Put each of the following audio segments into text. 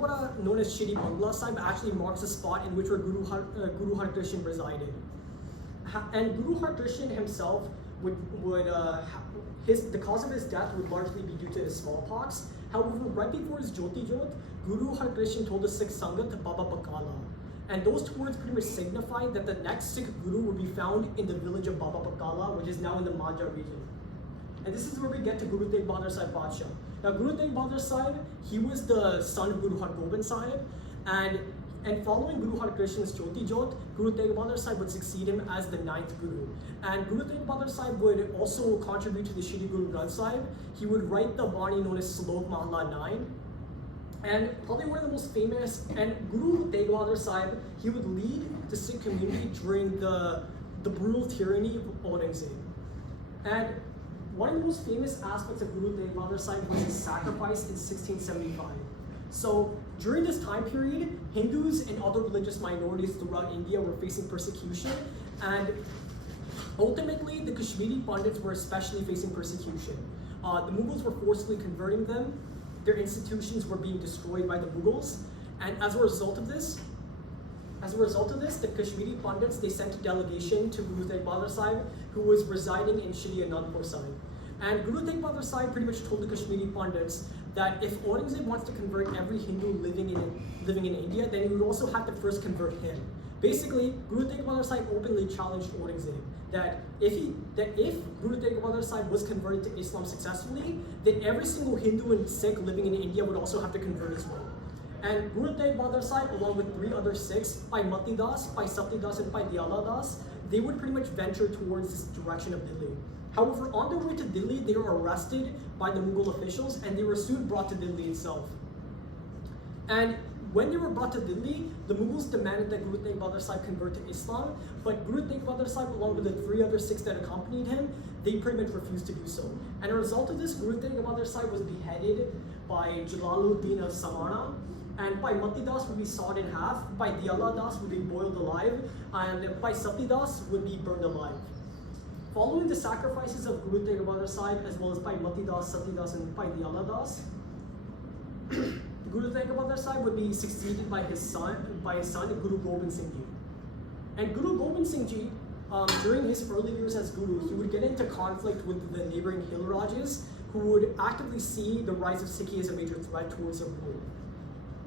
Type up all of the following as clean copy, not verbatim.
Gurudwara, known as Shri Bangla Sahib, actually marks a spot in which where Guru Har Krishan resided. And Guru Har Krishan himself the cause of his death would largely be due to his smallpox. However, right before his Jyoti Jyot, Guru Har Krishan told the Sikh Sangat Baba Pakala. And those two words pretty much signify that the next Sikh Guru would be found in the village of Baba Pakala, which is now in the Majha region. And this is where we get to Guru Tegh Bahadur Sahib Badshah. Now, Guru Tegh Bahadur Sahib, he was the son of Guru Har Gobind Sahib, and following Guru Har Krishan's Jyoti Jyot, Guru Tegh Bahadur Sahib would succeed him as the 9th Guru. And Guru Tegh Bahadur Sahib would also contribute to the Shri Guru Granth Sahib. He would write the Bani known as Slok Mahalla 9. And probably one of the most famous, and Guru Tegh Bahadur Sahib, he would lead the Sikh community during the brutal tyranny of Aurangzeb. And one of the most famous aspects of Guru Tegh Bahadur Sahib was his sacrifice in 1675. So during this time period, Hindus and other religious minorities throughout India were facing persecution, and ultimately the Kashmiri Pandits were especially facing persecution. The Mughals were forcibly converting them. Their institutions were being destroyed by the Mughals, and as a result of this, the Kashmiri Pandits, they sent a delegation to Guru Tegh Bahadur Sahib, who was residing in Shri Anandpur Sahib. And Guru Tegh Bahadur Sahib pretty much told the Kashmiri Pandits that if Aurangzeb wants to convert every Hindu living in India, then he would also have to first convert him. Basically, Guru Tegh Bahadur Sahib openly challenged Aurangzeb that if Guru Tegh Bahadur Sahib was converted to Islam successfully, then every single Hindu and Sikh living in India would also have to convert as well. And Guru Tegh Bahadur Sahib, along with 3 other Sikhs, Bhai Mati Das, Bhai Sapti Das, and Bhai Diyala Das, they would pretty much venture towards this direction of Delhi. However, on their way to Delhi, they were arrested by the Mughal officials, and they were soon brought to Delhi itself. And when they were brought to Delhi, the Mughals demanded that Guru Tegh Bahadur Sahib convert to Islam, but Guru Tegh Bahadur Sahib, along with the 3 other Sikhs that accompanied him, they pretty much refused to do so. And as a result of this, Guru Tegh Bahadur Sahib was beheaded by Jalaluddin of Samana, and Bhai Mati Das would be sawed in half, Bhai Diyala Das would be boiled alive, and Bhai Sapti Das would be burned alive. Following the sacrifices of Guru Tegh Bahadur Sahib, as well as Bhai Mati Das, Sapti Das, and Bhai Diyala Das, Guru Tegh Bahadur Sahib would be succeeded by his son, Guru Gobind Singh Ji. And Guru Gobind Singh Ji, during his early years as Guru, he would get into conflict with the neighboring Hill Rajas, who would actively see the rise of Sikhi as a major threat towards their rule.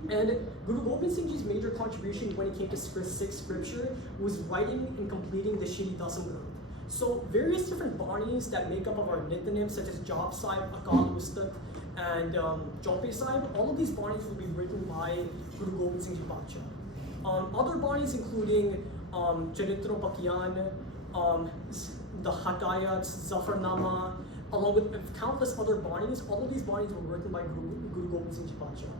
And Guru Gobind Singh Ji's major contribution when it came to Sikh scripture was writing and completing the Shri Dasam Granth. So various different banis that make up of our Nityanim, such as Jap Sahib, Akal Ustat, and Jaupe Sahib, all of these banis will be written by Guru Gobind Singh Ji Badshah. Other banis including Charitra Pakyan, the Hakayats, Zafarnama, along with countless other banis, all of these banis were written by Guru Gobind Singh Ji Badshah.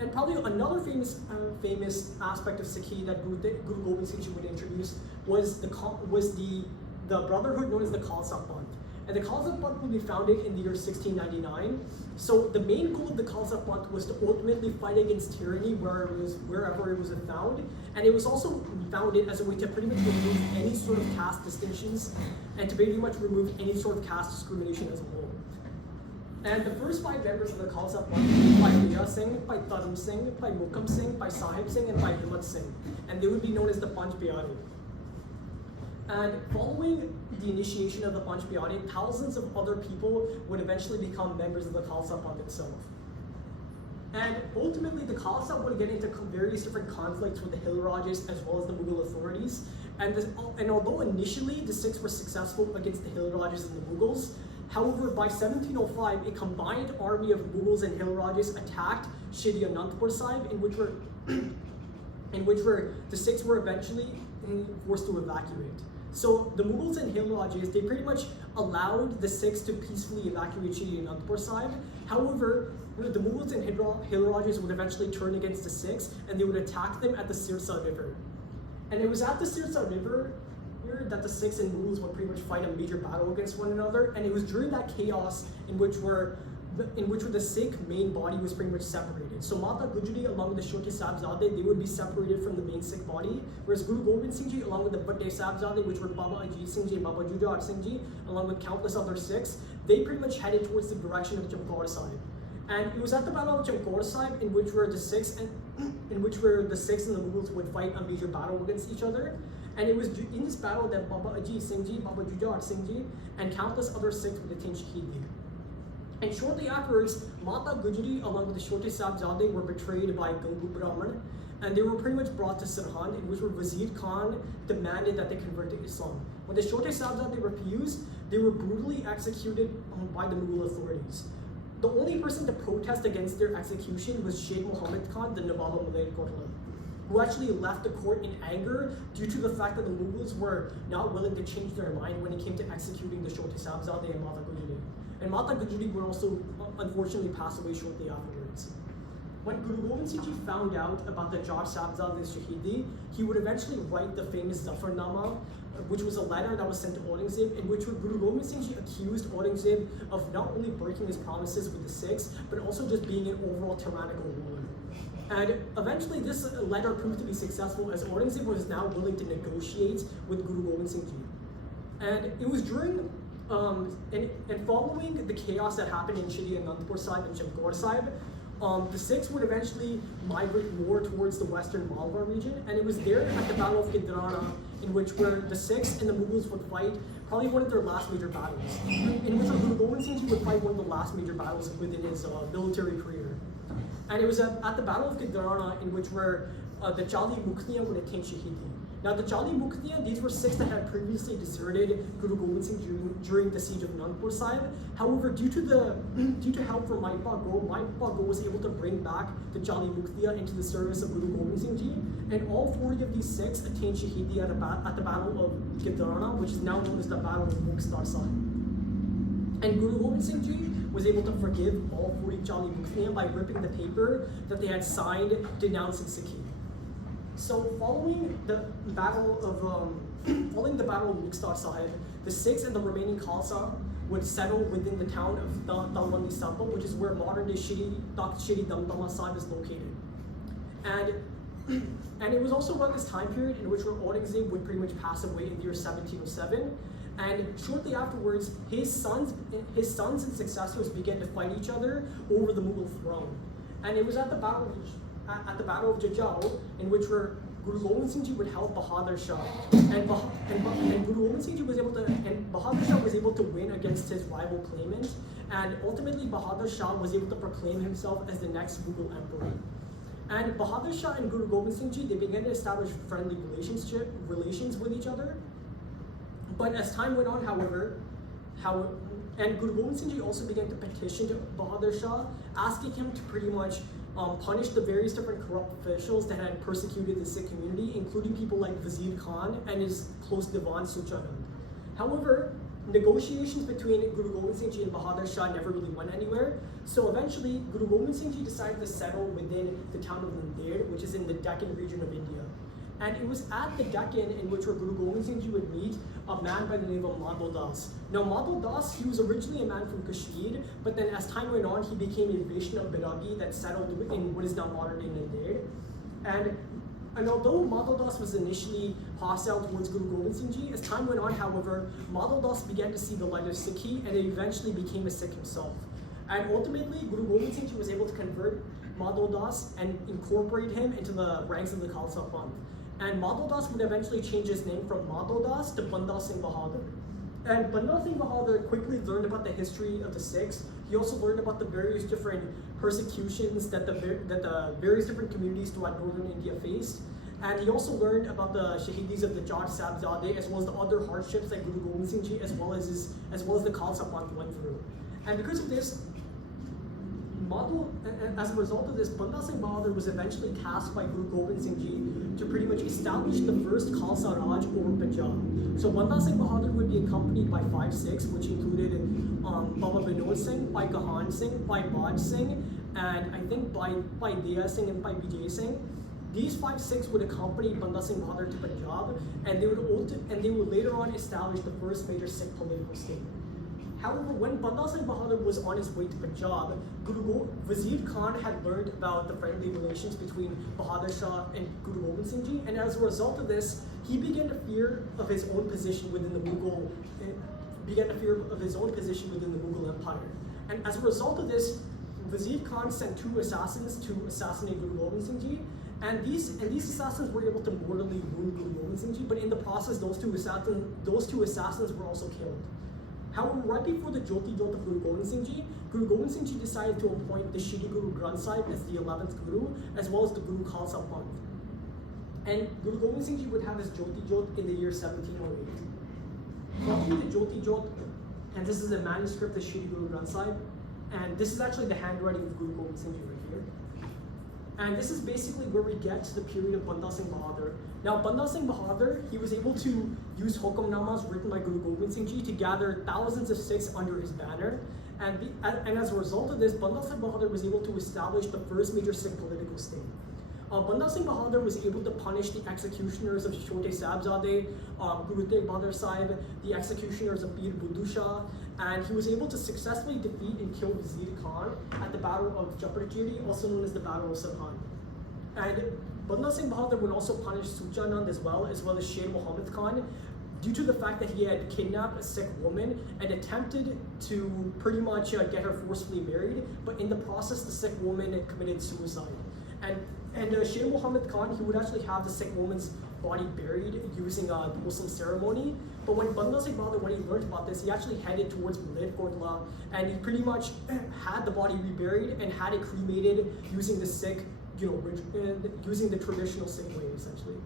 And probably another famous aspect of Sikhi that Guru Gobind Singh Ji would introduce was the brotherhood known as the Khalsa Panth. And the Khalsa Panth would be founded in the year 1699. So the main goal of the Khalsa Panth was to ultimately fight against tyranny wherever it was found. And it was also founded as a way to pretty much remove any sort of caste distinctions and to pretty much remove any sort of caste discrimination as a whole. And the first 5 members of the Khalsa Panth were Bhai Liya Singh, Bhai Dharam Singh, Bhai Mukam Singh, Bhai Sahib Singh, and Bhai Himmat Singh. And they would be known as the Panch Pyare. And following the initiation of the Panch Pyare, thousands of other people would eventually become members of the Khalsa Panth itself. And ultimately, the Khalsa would get into various different conflicts with the Hill Rajas as well as the Mughal authorities. And although initially the Sikhs were successful against the Hill Rajas and the Mughals, however, by 1705, a combined army of Mughals and Hill Rajas attacked Shri Anandpur Sahib, in which the Sikhs were eventually forced to evacuate. So the Mughals and Hill Rajas, they pretty much allowed the Sikhs to peacefully evacuate Shri Anandpur Sahib. However, the Mughals and Hill Rajas would eventually turn against the Sikhs, and they would attack them at the Sirsa River. And it was at the Sirsa River that the Sikhs and Mughals would pretty much fight a major battle against one another, and it was during that chaos in which the Sikh main body was pretty much separated. So Mata Gujri along with the Shoti Sahibzade, they would be separated from the main Sikh body, whereas Guru Gobind Singh Ji along with the Bade Sahibzade, which were Baba Ajit Singh Ji and Baba Jujhar Singh Ji, along with countless other Sikhs, they pretty much headed towards the direction of Chamkaur Sahib. And it was at the Battle of Chamkaur Sahib in which were the Sikhs and the Mughals would fight a major battle against each other. And it was in this battle that Baba Ajit Singh Ji, Baba Jujar Singh Ji, and countless other Sikhs would attain Shahidi. And shortly afterwards, Mata Gujri along with the Chote Sahibzade were betrayed by Gangu Brahman, and they were pretty much brought to Sirhind, in which Wazir Khan demanded that they convert to Islam. When the Chote Sahibzade refused, they were brutally executed by the Mughal authorities. The only person to protest against their execution was Sheikh Muhammad Khan, the Nawab of Malayakotla, who actually left the court in anger due to the fact that the Mughals were not willing to change their mind when it came to executing the Chote Sahibzade and Mata Gujri. And Mata Gujri would also unfortunately pass away shortly afterwards. When Guru Gobind Singh Ji found out about the Jar Sahibzade's Shahidi, he would eventually write the famous Zafarnama, which was a letter that was sent to Aurangzeb, in which Guru Gobind Singh Ji accused Aurangzeb of not only breaking his promises with the Sikhs, but also just being an overall tyrannical ruler. And eventually this letter proved to be successful, as Aurangzeb was now willing to negotiate with Guru Gobind Singh Ji. And it was during and following the chaos that happened in Shri Anandpur Sahib and Chamkaur Sahib, the Sikhs would eventually migrate more towards the western Malwa region, and it was there at the Battle of Gidrana in which where the Sikhs and the Mughals would fight probably one of their last major battles, in which Guru Gobind Singh Ji would fight one of the last major battles within his military career. And it was at the Battle of Gidrana in which where the Chali Mukhtiyan would attain Shahidi. Now the Chali Mukhtiyan, these were Sikhs that had previously deserted Guru Gobind Singh Ji during the siege of Anandpur Sahib. However, due to help from Maipa Go was able to bring back the Chali Mukhtiyan into the service of Guru Gobind Singh Ji, and all 40 of these Sikhs attained Shahidi at the Battle of Gidrana, which is now known as the Battle of Mukhtar Sahib. And Guru Gobind Singh Ji was able to forgive all 40 Chali Mukhtiyan by ripping the paper that they had signed denouncing Sikhi. So following the battle of Mukhtar Sahib, the Sikhs and the remaining Khalsa would settle within the town of Dalwandi Sabha, which is where modern day Shri Damdama Sahib is located. And it was also around this time period in which Aurangzeb would pretty much pass away in the year 1707. And shortly afterwards, his sons and successors began to fight each other over the Mughal throne. And it was at the Battle of Jajau, in which Guru Gobind Singh Ji would help Bahadur Shah, and Guru Gobind Singh Ji was able to, and Bahadur Shah was able to win against his rival claimant, and ultimately Bahadur Shah was able to proclaim himself as the next Mughal emperor. And Bahadur Shah and Guru Gobind Singh Ji, they began to establish friendly relations with each other. But as time went on, and Guru Gobind Singh Ji also began to petition to Bahadur Shah, asking him to pretty much punish the various different corrupt officials that had persecuted the Sikh community, including people like Wazir Khan and his close divan Suchanand. However, negotiations between Guru Gobind Singh Ji and Bahadur Shah never really went anywhere. So eventually, Guru Gobind Singh Ji decided to settle within the town of Nanded, which is in the Deccan region of India. And it was at the Deccan in which Guru Gobind Singh Ji would meet a man by the name of Madho Das. Now Madho Das, he was originally a man from Kashmir, but then as time went on, he became a Vaishnav Bairagi that settled in what is now modern day Nanded. And although Madho Das was initially hostile towards Guru Gobind Singh Ji, as time went on, however, Madho Das began to see the light of Sikhi, and eventually became a Sikh himself. And ultimately, Guru Gobind Singh Ji was able to convert Madho Das and incorporate him into the ranks of the Khalsa Panth. And Madho Das would eventually change his name from Madho Das to Banda Singh Bahadur. And Banda Singh Bahadur quickly learned about the history of the Sikhs. He also learned about the various different persecutions that the various different communities throughout northern India faced. And he also learned about the Shahidis of the Jar Sahibzade, as well as the other hardships that Guru Gobind Singh Ji, as well as the Khalsa Panth went through. And because of this, as a result of this, Banda Singh Bahadur was eventually tasked by Guru Gobind Singh Ji to pretty much establish the first Khalsa Raj over Punjab. So Banda Singh Bahadur would be accompanied by 5 Sikhs, which included Baba Vinod Singh, Bhai Kahan Singh, Bhai Baj Singh, and I think Bhai Daya Singh and Bhai Vijay Singh. These 5 Sikhs would accompany Banda Singh Bahadur to Punjab, and they would later on establish the first major Sikh political state. However, when Banda Singh Bahadur was on his way to Punjab, Wazir Khan had learned about the friendly relations between Bahadur Shah and Guru Gobind Singh Ji, and as a result of this, he began to fear of his own position within the Mughal Empire. And as a result of this, Wazir Khan sent 2 assassins to assassinate Guru Gobind Singh Ji, and these assassins were able to mortally wound Guru Gobind Singh Ji, but in the process, those two assassins were also killed. However, right before the Jyoti Jot of Guru Gobind Singh Ji, Guru Gobind Singh Ji decided to appoint the Shri Guru Granth Sahib as the 11th Guru, as well as the Guru Khalsa Panth. And Guru Gobind Singh Ji would have his Jyoti Jot in the year 1708. Following the Jyoti Jot, and this is a manuscript of Shri Guru Granth Sahib, and this is actually the handwriting of Guru Gobind Singh Ji right here. And this is basically where we get to the period of Banda Singh Bahadur. Now, Banda Singh Bahadur, he was able to use hukamnamas written by Guru Gobind Singh Ji to gather thousands of Sikhs under his banner. And as a result of this, Banda Singh Bahadur was able to establish the first major Sikh political state. Banda Singh Bahadur was able to punish the executioners of Chote Sahibzade, Guru Tegh Bahadur Sahib, the executioners of Pir Buddhu Shah, and he was able to successfully defeat and kill Wazir Khan at the Battle of Chaparchiri, also known as the Battle of Sirhan. And Banda Singh Bahadur would also punish Suchanand as well as Sher Muhammad Khan, due to the fact that he had kidnapped a Sikh woman and attempted to pretty much get her forcefully married, but in the process, the Sikh woman committed suicide. And Sher Muhammad Khan, he would actually have the Sikh woman's body buried using the Muslim ceremony. But when Banda Singh Bahadur, when he learned about this, he actually headed towards Maletkootla, and he pretty much had the body reburied and had it cremated using the Sikh, using the traditional Sikh way, essentially.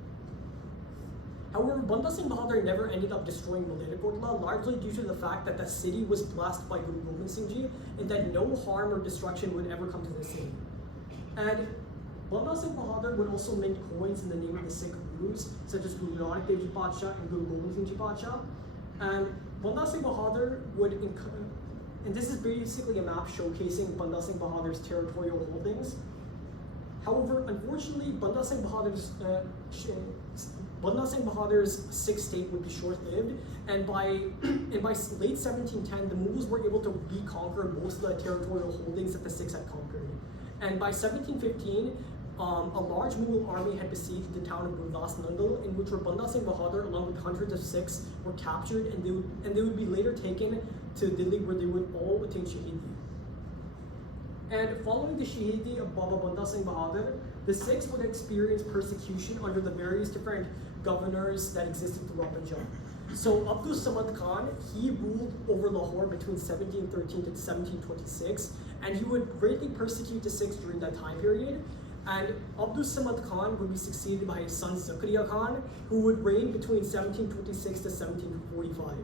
However, Banda Singh Bahadur never ended up destroying Maletkootla, largely due to the fact that the city was blessed by Guru Gobind Singh Ji, and that no harm or destruction would ever come to the city. And Banda Singh Bahadur would also mint coins in the name of the Sikh Gurus, such as Guru Nanak Dev Ji Patsha and Guru Gobind Singh Ji Patsha. And Banda Singh Bahadur would, and this is basically a map showcasing Banda Singh Bahadur's territorial holdings. However, unfortunately, Banda Singh Bahadur's Sikh state would be short-lived, and by late 1710, the Mughals were able to reconquer most of the territorial holdings that the Sikhs had conquered. And by 1715, a large Mughal army had besieged the town of Gurdas Nandal, in which Banda Singh Bahadur, along with hundreds of Sikhs, were captured, and they would be later taken to Delhi, where they would all attain Shahidi. And following the Shahidi of Baba Banda Singh Bahadur, the Sikhs would experience persecution under the various different governors that existed throughout Punjab. So Abdul Samad Khan, he ruled over Lahore between 1713 to 1726, and he would greatly persecute the Sikhs during that time period. And Abdul Samad Khan would be succeeded by his son Zakaria Khan, who would reign between 1726 to 1745.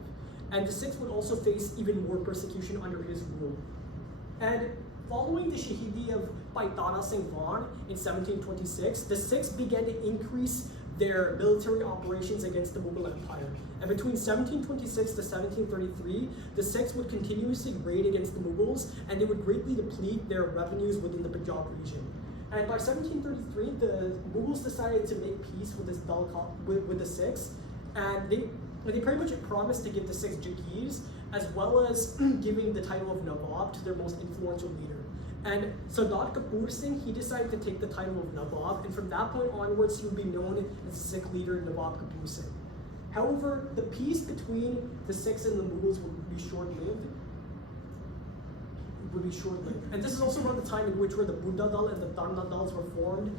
And the Sikhs would also face even more persecution under his rule. And following the Shahidi of Bhai Tara Singh Van in 1726, the Sikhs began to increase their military operations against the Mughal Empire. And between 1726 to 1733, the Sikhs would continuously raid against the Mughals, and they would greatly deplete their revenues within the Punjab region. And by 1733, the Mughals decided to make peace with the Sikhs, and they pretty much promised to give the Sikhs Jagirs, as well as giving the title of Nawab to their most influential leader. And Sardar Kapoor Singh, he decided to take the title of Nawab, and from that point onwards, he would be known as the Sikh leader Nawab Kapoor Singh. However, the peace between the Sikhs and the Mughals would be short-lived. And this is also around the time in which the Buddha Dal and the Tarna Dals were formed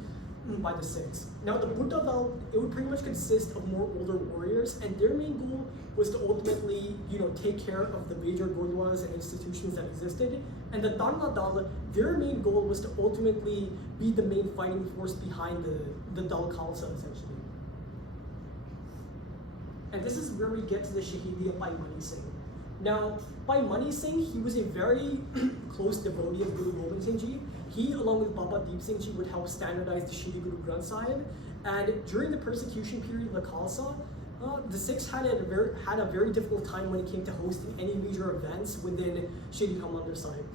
by the Sikhs. Now, the Buddha Dal, it would pretty much consist of more older warriors, and their main goal was to ultimately, take care of the major gurdwaras and institutions that existed. And the Tarna Dal, their main goal was to ultimately be the main fighting force behind the Dal Khalsa, essentially. And this is where we get to the Shahidi of Bhai Mani Singh. Now, Bhai Mani Singh, he was a very close devotee of Guru Gobind Singh Ji. He, along with Baba Deep Singh Ji, would help standardize the Shri Guru Granth Sahib. And during the persecution period of the Khalsa, the Sikhs had a very difficult time when it came to hosting any major events within Shri Harmandir Sahib.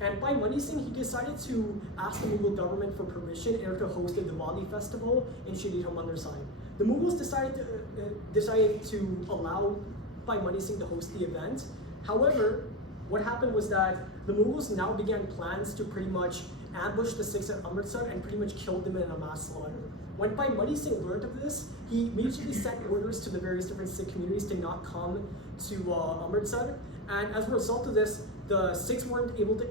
And Bhai Mani Singh, he decided to ask the Mughal government for permission in order to host a Diwali festival in Shri Harmandir Sahib. The Mughals decided to allow Bhai Mani Singh to host the event. However, what happened was that the Mughals now began plans to pretty much ambush the Sikhs at Amritsar and pretty much kill them in a mass slaughter. When Bhai Mani Singh learned of this, he immediately sent orders to the various different Sikh communities to not come to Amritsar. And as a result of this, the Sikhs weren't able to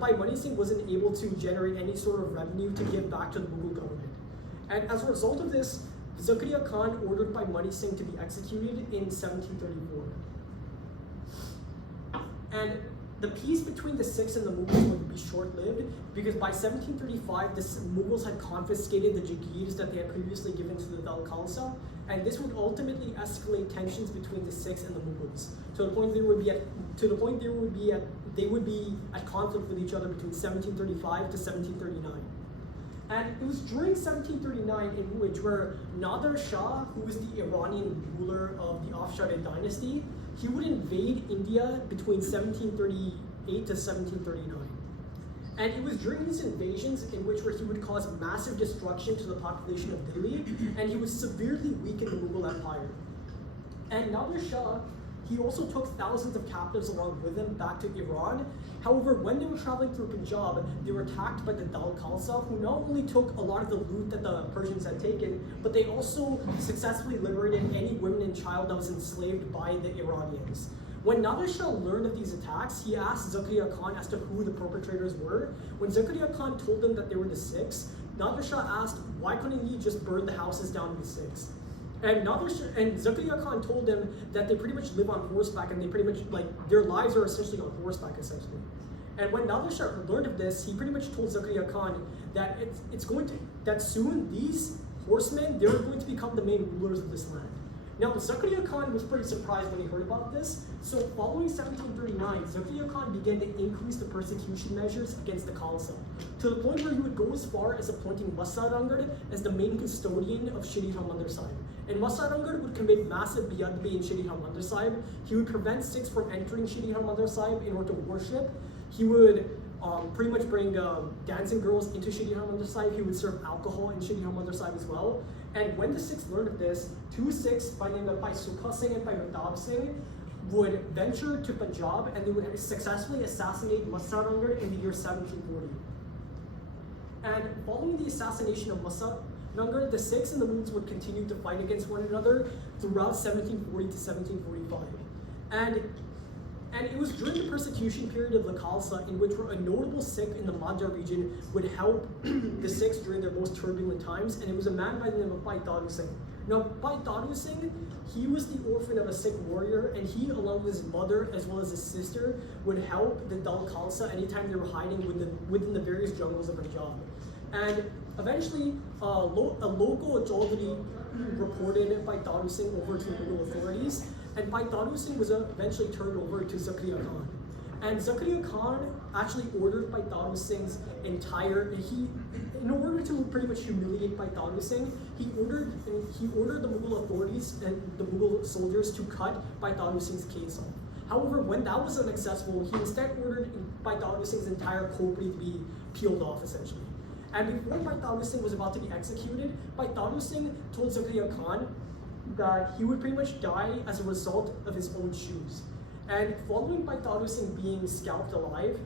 Bhai Mani Singh wasn't able to generate any sort of revenue to give back to the Mughal government. And as a result of this, Zakaria Khan ordered Bhai Mani Singh to be executed in 1734. And the peace between the Sikhs and the Mughals would be short-lived because by 1735, the Mughals had confiscated the Jagirs that they had previously given to the Dal Khalsa, and this would ultimately escalate tensions between the Sikhs and the Mughals to the point they would be at conflict with each other between 1735 to 1739. And it was during 1739 in which Nader Shah, who was the Iranian ruler of the Afsharid dynasty, he would invade India between 1738 to 1739. And it was during these invasions in which he would cause massive destruction to the population of Delhi, and he would severely weaken the Mughal Empire. And Nader Shah, he also took thousands of captives along with him back to Iran. However, when they were traveling through Punjab, they were attacked by the Dal Khalsa, who not only took a lot of the loot that the Persians had taken, but they also successfully liberated any women and child that was enslaved by the Iranians. When Nader Shah learned of these attacks, he asked Zakaria Khan as to who the perpetrators were. When Zakaria Khan told them that they were the Sikhs, Nader Shah asked, why couldn't he just burn the houses down to the Sikhs? And Zakaria Khan told them that they pretty much live on horseback and they pretty much, their lives are essentially on horseback, essentially. And when Nader Shah learned of this, he pretty much told Zakaria Khan that that soon these horsemen, they're going to become the main rulers of this land. Now, Zakaria Khan was pretty surprised when he heard about this. So following 1739, Zakaria Khan began to increase the persecution measures against the Khalsa, to the point where he would go as far as appointing Masarangad as the main custodian of Shri Harmandir Sahib. And Masarangad would commit massive biyadbi in Shri Harmandir Sahib. He would prevent Sikhs from entering Shri Harmandir Sahib in order to worship. He would pretty much bring dancing girls into Shri Harmandir Sahib. He would serve alcohol in Shri Harmandir Sahib as well. And when the Sikhs learned of this, two Sikhs by the name of Bhai Sukha Singh and Bhai Pratap Singh would venture to Punjab and they would successfully assassinate Masarangad in the year 1740. And following the assassination of Masarangad, the Sikhs and the Mughals would continue to fight against one another throughout 1740 to 1745. And it was during the persecution period of the Khalsa in which a notable Sikh in the Madhya region would help the Sikhs during their most turbulent times, and it was a man by the name of Bhai Taru Singh. Now, Bhai Taru Singh, he was the orphan of a Sikh warrior, and he, along with his mother as well as his sister, would help the Dal Khalsa anytime they were hiding within the various jungles of Punjab. And eventually, a local Chaudhry reported Bhai Taru Singh over to Mughal authorities, and Bhai Taru Singh was eventually turned over to Zakaria Khan. And Zakaria Khan actually ordered Bhai Taru Singh's in order to pretty much humiliate Bhai Taru Singh, he ordered the Mughal authorities and the Mughal soldiers to cut Bhai Taru Singh's case off. However, when that was unsuccessful, he instead ordered Bhai Taru Singh's entire khopri to be peeled off, essentially. And before Bhai Taru Singh was about to be executed, Bhai Taru Singh told Zakaria Khan that he would pretty much die as a result of his own shoes. And following Bhai Taru Singh being scalped alive,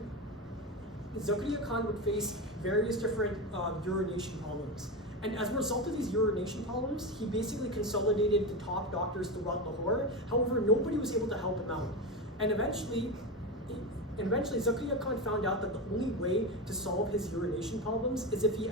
Zakaria Khan would face various different urination problems. And as a result of these urination problems, he basically consolidated the top doctors throughout Lahore. However, nobody was able to help him out. And eventually Zakaria Khan found out that the only way to solve his urination problems is if he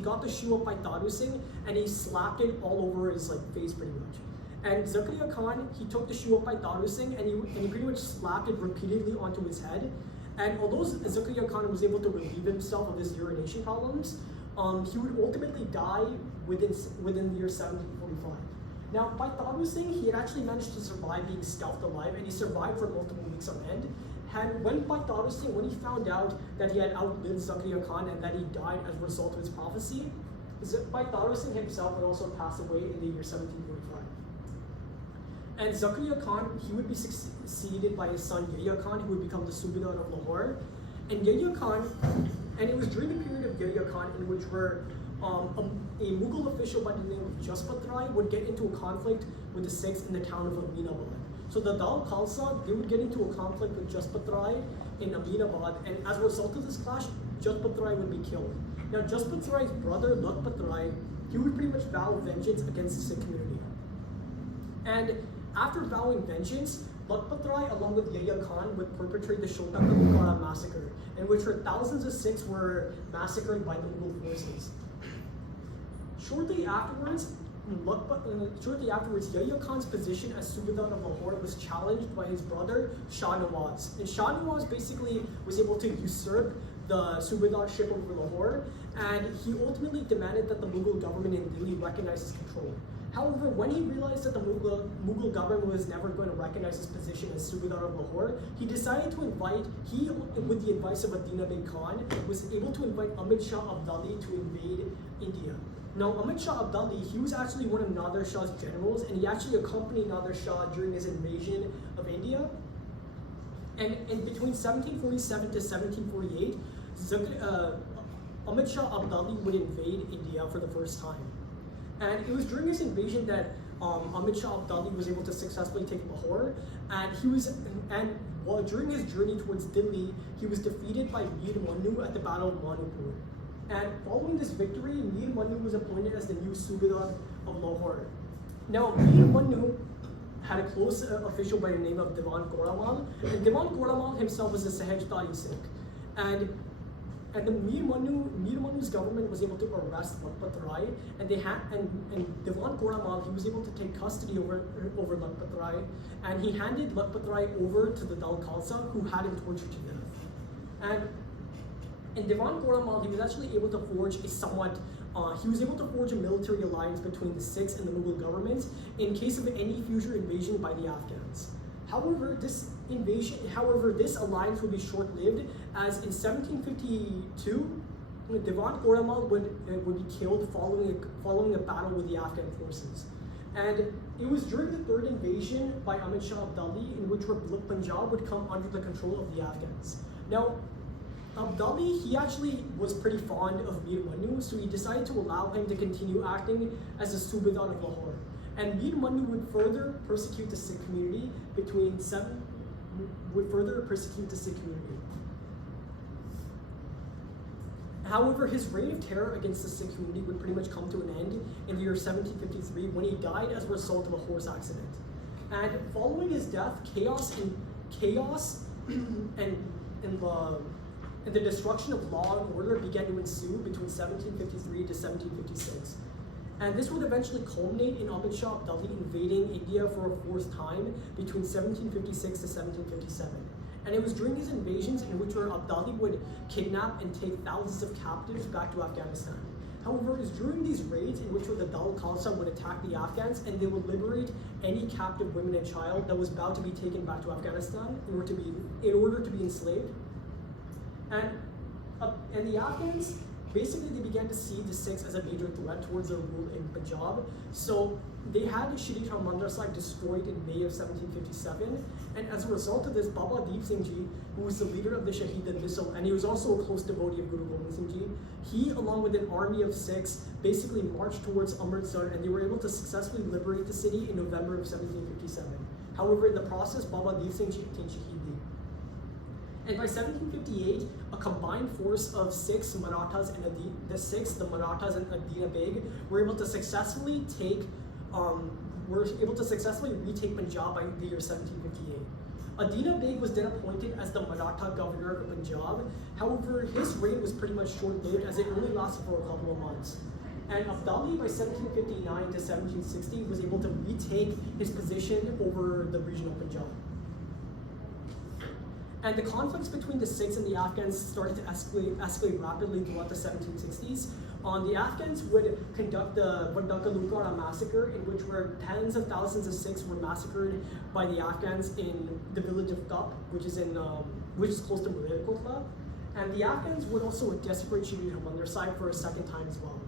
got the shoe of Bhai Taru Singh and he slapped it all over his face pretty much. And Zakaria Khan, he took the shoe of Bhai Taru Singh and he pretty much slapped it repeatedly onto his head. And although Zakaria Khan was able to relieve himself of his urination problems, he would ultimately die within the year 1745. Now, Bhai Taru Singh, he had actually managed to survive being scalped alive, and he survived for multiple weeks on end. And when Bhai Taru Singh, when he found out that he had outlived Zakaria Khan and that he died as a result of his prophecy, Bhai Taru Singh himself would also pass away in the year 1745. And Zakaria Khan, he would be succeeded by his son Yahya Khan, who would become the Subedar of Lahore. And Yahya Khan, and it was during the period of Yahya Khan in which a Mughal official by the name of Jaspat Rai would get into a conflict with the Sikhs in the town of Aminabad. So the Dal Khalsa, they would get into a conflict with Jaspat Rai in Aminabad, and as a result of this clash, Jaspat Rai would be killed. Now, Jaspat Rai's brother, Lakhpat Rai, he would pretty much vow vengeance against the Sikh community. And after vowing vengeance, Lakhpat Rai, along with Yahya Khan, would perpetrate the Shota massacre, in which thousands of Sikhs were massacred by the Mughal forces. Shortly afterwards, Yahya Khan's position as Subedar of Lahore was challenged by his brother Shah Nawaz. And Shah Nawaz basically was able to usurp the Subedarship over Lahore, and he ultimately demanded that the Mughal government in Delhi recognize his control. However, when he realized that the Mughal government was never going to recognize his position as Subedar of Lahore, he decided to with the advice of Adina Beg Khan, was able to invite Ahmad Shah Abdali to invade India. Now, Ahmad Shah Abdali, he was actually one of Nader Shah's generals, and he actually accompanied Nader Shah during his invasion of India. And in between 1747 to 1748, Ahmad Shah Abdali would invade India for the first time. And it was during his invasion that Ahmad Shah Abdali was able to successfully take Lahore, during his journey towards Delhi, he was defeated by Mir Manu at the Battle of Manipur. And following this victory, Mir Manu was appointed as the new Subedar of Lahore. Now, Mir Manu had a close official by the name of Diwan Goramal, and Diwan Goramal himself was a Sahajtari Sikh. And the Mir Manu's government was able to arrest Lakhpat Rai, and Diwan Goramal, he was able to take custody over Lakhpat Rai, and he handed Lakhpat Rai over to the Dal Khalsa, who had him tortured to death. And Diwan Goramal, he was actually able to forge a military alliance between the Sikhs and the Mughal government in case of any future invasion by the Afghans. However, this alliance would be short-lived, as in 1752, Diwan Goramal would be killed following a battle with the Afghan forces. And it was during the third invasion by Ahmad Shah Abdali in which Punjab would come under the control of the Afghans. Now, Abdali, he actually was pretty fond of Mir Manu, so he decided to allow him to continue acting as a Subedar of Lahore. And Mir Manu would further persecute the Sikh community However, his reign of terror against the Sikh community would pretty much come to an end in the year 1753 when he died as a result of a horse accident. And following his death, chaos and the destruction of law and order began to ensue between 1753 to 1756. And this would eventually culminate in Ahmad Shah Abdali invading India for a fourth time between 1756 to 1757. And it was during these invasions in which Abdali would kidnap and take thousands of captives back to Afghanistan. However, it was during these raids in which the Dal Khalsa would attack the Afghans, and they would liberate any captive woman and child that was about to be taken back to Afghanistan in order to be enslaved. And the Afghans, basically they began to see the Sikhs as a major threat towards their rule in Punjab. So they had Shri Harmandir Sahib destroyed in May of 1757. And as a result of this, Baba Deep Singh Ji, who was the leader of the Shaheed al-Misl, and he was also a close devotee of Guru Gobind Singh Ji, he, along with an army of Sikhs, basically marched towards Amritsar, and they were able to successfully liberate the city in November of 1757. However, in the process, Baba Deep Singh Ji attained Shaheedi. And by 1758, a combined force of Sikhs, the Marathas, and Adina Beg were able to successfully retake Punjab by the year 1758. Adina Beg was then appointed as the Maratha governor of Punjab. However, his reign was pretty much short-lived, as it only lasted for a couple of months. And Abdali, by 1759 to 1760, was able to retake his position over the region of Punjab. And the conflicts between the Sikhs and the Afghans started to escalate rapidly throughout the 1760s. The Afghans would conduct the Vadaka massacre, in which tens of thousands of Sikhs were massacred by the Afghans in the village of Kap, which is close to Malerkotla. And the Afghans would also desecrate Shri Harmandir Sahib for a second time as well.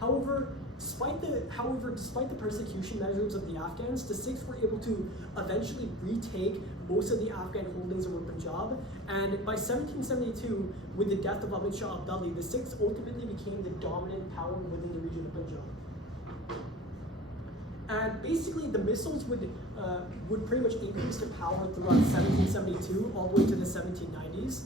However, despite the persecution measures of the Afghans, the Sikhs were able to eventually retake most of the Afghan holdings over Punjab. And by 1772, with the death of Ahmad Shah Abdali, the Sikhs ultimately became the dominant power within the region of Punjab. And basically, the Misls would pretty much increase their power throughout 1772 all the way to the 1790s.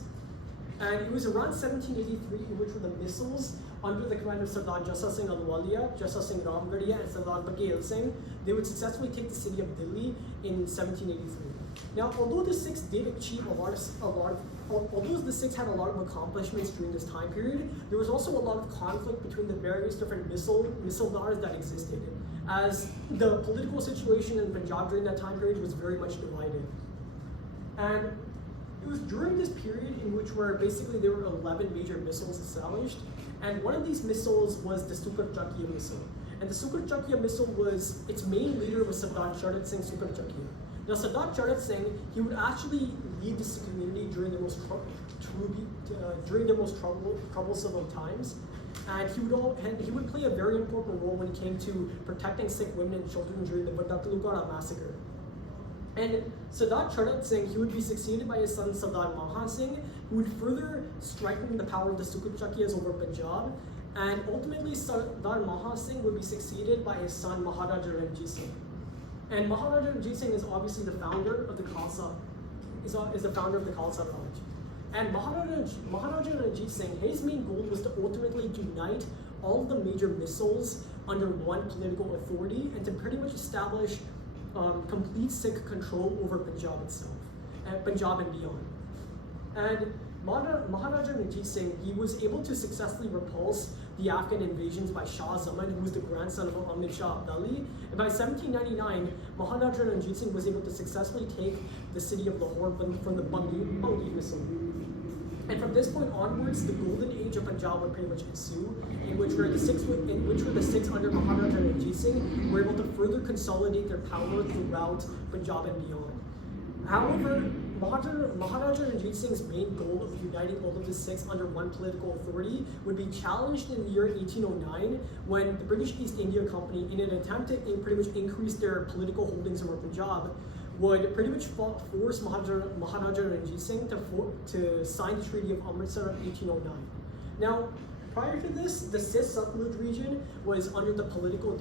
And it was around 1783 in which the Misls, under the command of Sardar Jassa Singh Ahluwalia, Jassa Singh Ramgarhia, and Sardar Baghel Singh, they would successfully take the city of Delhi in 1783. Now, although the Sikhs did achieve although the Sikhs had a lot of accomplishments during this time period, there was also a lot of conflict between the various different misaldars that existed, as the political situation in Punjab during that time period was very much divided. And it was during this period in which basically there were 11 major missals established, and one of these missals was the Sukar Chakia missile. And the Sukar Chakia missile its main leader was Sardar Charat Singh Sukar Chakia. Now, Sardar Charat Singh, he would actually lead the Sikh community during the most troublesome of times, and he would play a very important role when it came to protecting Sikh women and children during the Vaddatalukara massacre. And Sardar Charat Singh, he would be succeeded by his son Sardar Mahan Singh, who would further strengthen the power of the Sukar Chakiyas over Punjab, and ultimately Sardar Mahan Singh would be succeeded by his son Maharaja Ranjit Singh. And Maharaja Ranjit Singh is obviously the founder of the Khalsa, is the founder of the Khalsa Raj. And Maharaja Ranjit Singh, his main goal was to ultimately unite all of the major missals under one political authority and to pretty much establish complete Sikh control over Punjab itself, Punjab and beyond. And Maharaja Ranjit Singh, he was able to successfully repulse the Afghan invasions by Shah Zaman, who was the grandson of Ahmed Shah Abdali. And by 1799, Maharaja Ranjit Singh was able to successfully take the city of Lahore from the Bangi missile. And from this point onwards, the golden age of Punjab would pretty much ensue, in which the Sikhs under Maharaja Ranjit Singh were able to further consolidate their power throughout Punjab and beyond. However, Maharaja Ranjit Singh's main goal of uniting all of the Sikhs under one political authority would be challenged in the year 1809 when the British East India Company, in an attempt to pretty much increase their political holdings over Punjab, would pretty much force Maharaja Ranjit Singh to sign the Treaty of Amritsar of 1809. Now, prior to this, the Sis-Satluj region was under the political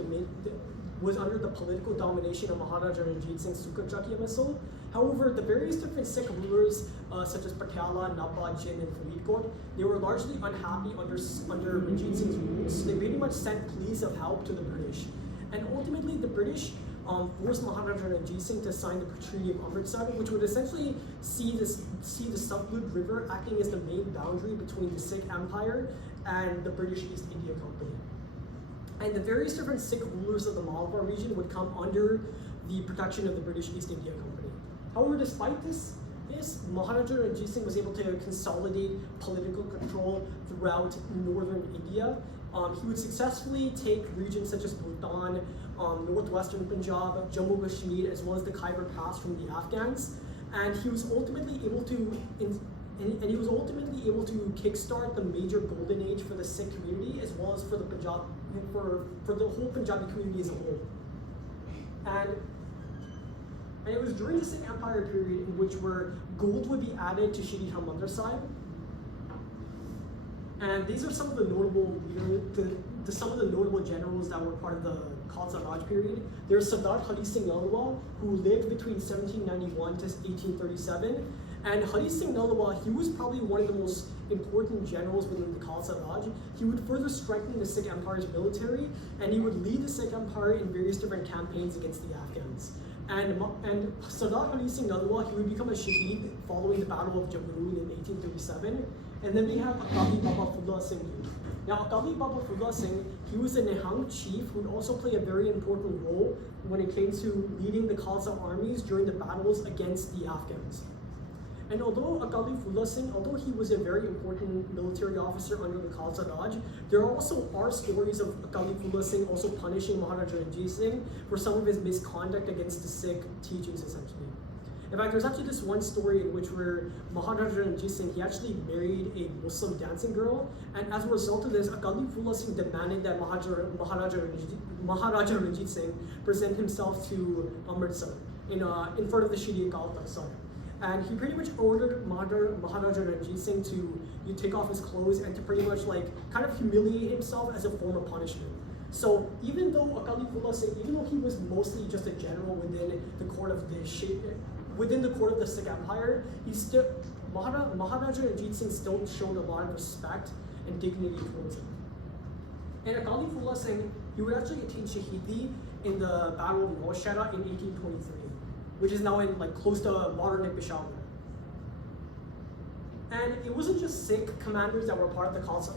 domination of Maharaja Ranjit Singh's Sukar Chakia missile. However, the various different Sikh rulers, such as Patiala, Nabha, Jind, and Faridkot, they were largely unhappy under Ranjit Singh's rule, so they pretty much sent pleas of help to the British. And ultimately, the British forced Maharaja Ranjit Singh to sign the Treaty of Amritsar, which would essentially see the Satluj River acting as the main boundary between the Sikh Empire and the British East India Company. And the various different Sikh rulers of the Malabar region would come under the protection of the British East India Company. However, despite this, Maharaja Ranjit Singh was able to consolidate political control throughout northern India. He would successfully take regions such as Bhutan, northwestern Punjab, Jammu Kashmir, as well as the Khyber Pass from the Afghans, and he was ultimately able to kickstart the major golden age for the Sikh community, as well as for the Punjab, for the whole Punjabi community as a whole. And it was during the Sikh Empire period in which gold would be added to Shri Harmandir Sahib. And these are some of the notable generals that were part of the Khalsa Raj period. There's Sardar Hari Singh Nalwa, who lived between 1791 to 1837. And Hari Singh Nalwa, he was probably one of the most important generals within the Khalsa Raj. He would further strengthen the Sikh Empire's military, and he would lead the Sikh Empire in various different campaigns against the Afghans. And Sardar Hari Singh Nalwa, he would become a shaheed following the Battle of Jamrud in 1837. And then we have Akali Baba Fulla Singh. Now, Akali Baba Fulla Singh, he was a Nihang chief who would also play a very important role when it came to leading the Khalsa armies during the battles against the Afghans. And although Akali Fulla Singh, although he was a very important military officer under the Khalsa Raj, there are stories of Akali Fulla Singh also punishing Maharaja Ranjit Singh for some of his misconduct against the Sikh teachings, essentially. In fact, there's actually this one story in which Maharaja Ranjit Singh, he actually married a Muslim dancing girl, and as a result of this, Akali Fulla Singh demanded that Maharaja Ranjit Singh present himself to Amritsar in front of the Shri Akal Takht Sahib. And he pretty much ordered Maharaja Ranjit Singh to take off his clothes and to pretty much kind of humiliate himself as a form of punishment. So even though Akali Fulla Singh, even though he was mostly just a general within the court of the Sikh Empire, Maharaja Ranjit Singh still showed a lot of respect and dignity towards him. And Akali Fulla Singh, he would actually attain Shahidi in the Battle of Nowshera in 1823. which is now in like close to modern-day Peshawar. And it wasn't just Sikh commanders that were part of the Khalsa,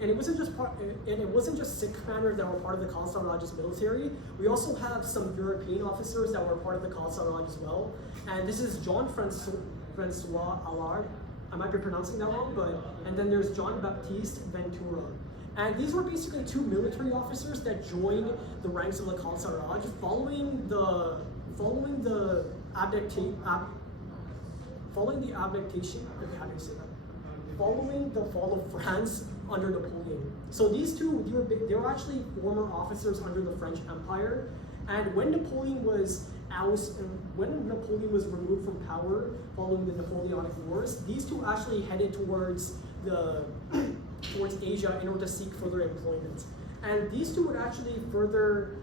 and it wasn't just Sikh commanders that were part of the Khalsa Raj's military. We also have some European officers that were part of the Khalsa Raj as well. And this is John Francois Allard. I might be pronouncing that wrong, and then there's John Baptiste Ventura. And these were basically two military officers that joined the ranks of the Khalsa Raj following the fall of France under Napoleon. So these two, they were actually former officers under the French Empire. And when Napoleon was removed from power following the Napoleonic Wars, these two actually headed towards Asia in order to seek further employment. And these two would actually further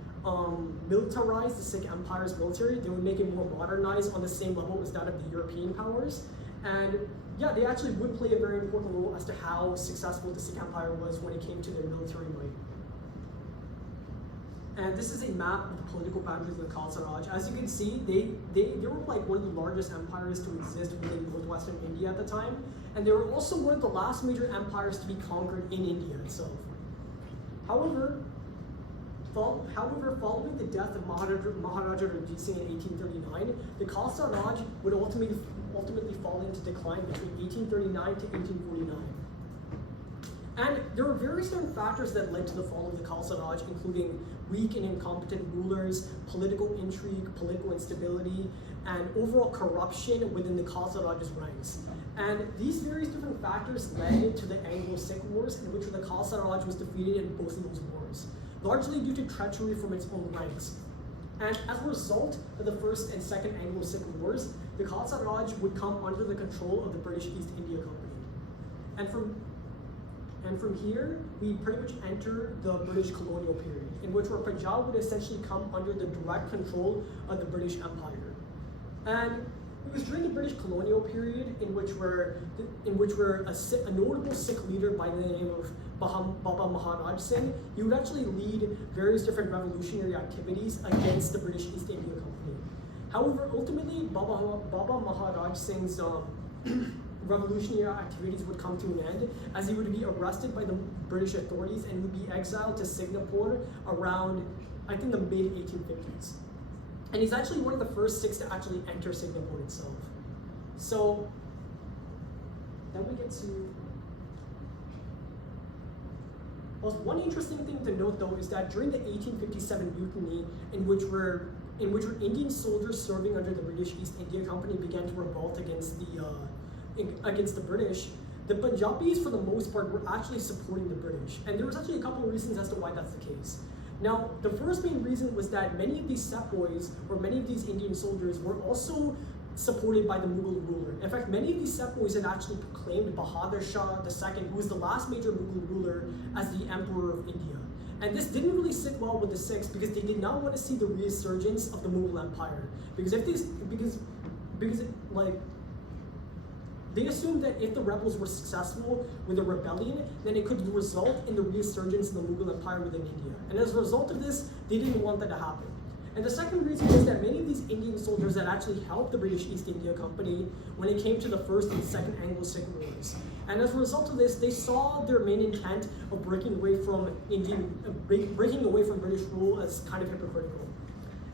militarize the Sikh Empire's military. They would make it more modernized on the same level as that of the European powers. And yeah, they actually would play a very important role as to how successful the Sikh Empire was when it came to their military might. And this is a map of the political boundaries of the Khalsa Raj. As you can see, they were like one of the largest empires to exist within northwestern India at the time. And they were also one of the last major empires to be conquered in India itself. However, following the death of Maharaja Ranjit Singh in 1839, the Khalsa Raj would ultimately fall into decline between 1839 to 1849. And there were various different factors that led to the fall of the Khalsa Raj, including weak and incompetent rulers, political intrigue, political instability, and overall corruption within the Khalsa Raj's ranks. And these various different factors led to the Anglo-Sikh Wars, in which the Khalsa Raj was defeated in both of those wars, largely due to treachery from its own ranks. And as a result of the First and Second Anglo-Sikh Wars, the Khalsa Raj would come under the control of the British East India Company. And from here, we pretty much enter the British colonial period, in which Punjab would essentially come under the direct control of the British Empire. And it was during the British colonial period in which a notable Sikh leader by the name of Baba Maharaj Singh, he would actually lead various different revolutionary activities against the British East India Company. However, ultimately, Baba Maharaj Singh's revolutionary activities would come to an end, as he would be arrested by the British authorities and would be exiled to Singapore around, I think, the mid-1850s. And he's actually one of the first Sikhs to actually enter Singapore itself. So, then we get to... One interesting thing to note, though, is that during the 1857 mutiny, in which Indian soldiers serving under the British East India Company began to revolt against the British, the Punjabis, for the most part, were actually supporting the British. And there was actually a couple of reasons as to why that's the case. Now, the first main reason was that many of these sepoys, or many of these Indian soldiers, were also supported by the Mughal ruler. In fact, many of these sepoys had actually proclaimed Bahadur Shah II, who was the last major Mughal ruler, as the Emperor of India. And this didn't really sit well with the Sikhs because they did not want to see the resurgence of the Mughal Empire. They assumed that if the rebels were successful with a rebellion, then it could result in the resurgence of the Mughal Empire within India. And as a result of this, they didn't want that to happen. And the second reason is that many of these Indian soldiers had actually helped the British East India Company when it came to the First and Second Anglo-Sikh Wars. And as a result of this, they saw their main intent of breaking away from British rule as kind of hypocritical.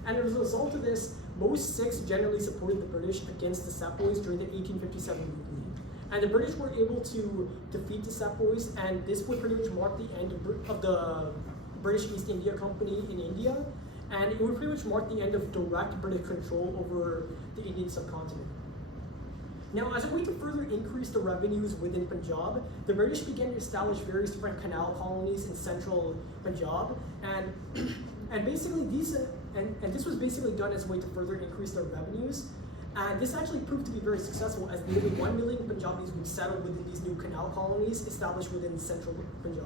And as a result of this, most Sikhs generally supported the British against the sepoys during the 1857 mutiny. And the British were able to defeat the sepoys, and this would pretty much mark the end of the British East India Company in India, and it would pretty much mark the end of direct British control over the Indian subcontinent. Now, as a way to further increase the revenues within Punjab, the British began to establish various different canal colonies in central Punjab, and basically this was basically done as a way to further increase their revenues. And this actually proved to be very successful, as nearly 1 million Punjabis would settle within these new canal colonies established within central Punjab.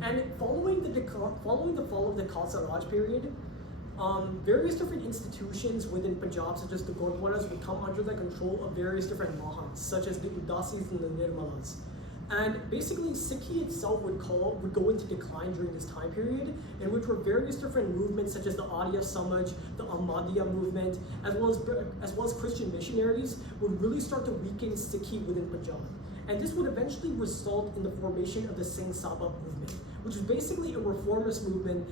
And following the fall of the Khalsa Raj period, various different institutions within Punjab, such as the Gurdwaras, would come under the control of various different Mahants, such as the Udasis and the Nirmalas. And basically, Sikhi itself would go into decline during this time period, in which were various different movements such as the Arya Samaj, the Ahmadiyya movement, as well as Christian missionaries would really start to weaken Sikhi within Punjab. And this would eventually result in the formation of the Singh Sabha movement, which was basically a reformist movement